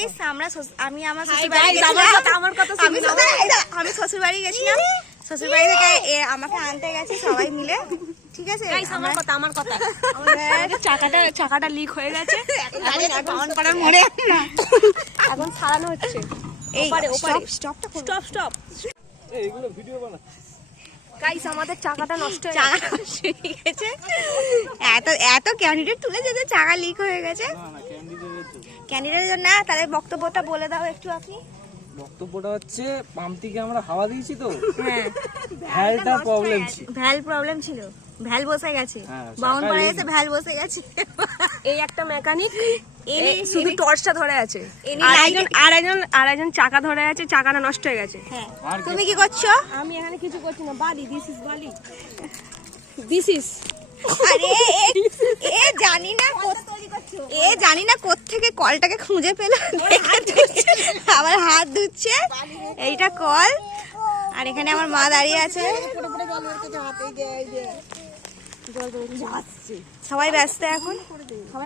Guys আমি আমার শ্বশুর বাড়ি আমি শ্বশুর বাড়ি গেছিলাম। শ্বশুর বাড়ি থেকে আমাকে আনতে গেছে সবাই মিলে, ঠিক আছে। আমার কথা চাকাটা লিক হয়ে গেছে, এখন সারানো হচ্ছে। স্টপ এইগুলো ভিডিও বানা। গাইস আমাদের চাকাটা নষ্ট হয়ে গেছে। এত ক্যান্ডিডেট তুলে যেতে চাকা লিক হয়ে গেছে। ক্যান্ডিডেটের না, তাহলে বক্তব্যটা বলে দাও একটু আপনি। বক্তব্যটা হচ্ছে পাম্প থেকে আমরা হাওয়া দিয়েছি তো, হ্যাঁ ভ্যালটার প্রবলেম ছিল। প্রবলেম ছিল, ভ্যাল বসে গেছে। বাউনপাড়ায় এসে ভ্যাল বসে গেছে। এই একটা মেকানিক শুধু টর্চটা ধরে আছে, আর একজন চাকা ধরে আছে, চাকাটা নষ্ট হয়ে গেছে। হ্যাঁ, তুমি কি করছো? আমি এখানে কিছু করছি না, বালি দিস ইজ আরে জানি না কোত্থেকে কলটাকে খুঁজে পেল, আবার হাত ধুচ্ছে। এইটা কল, আর এখানে আমার মা দাঁড়িয়ে আছে। সবাই ব্যস্ত এখন।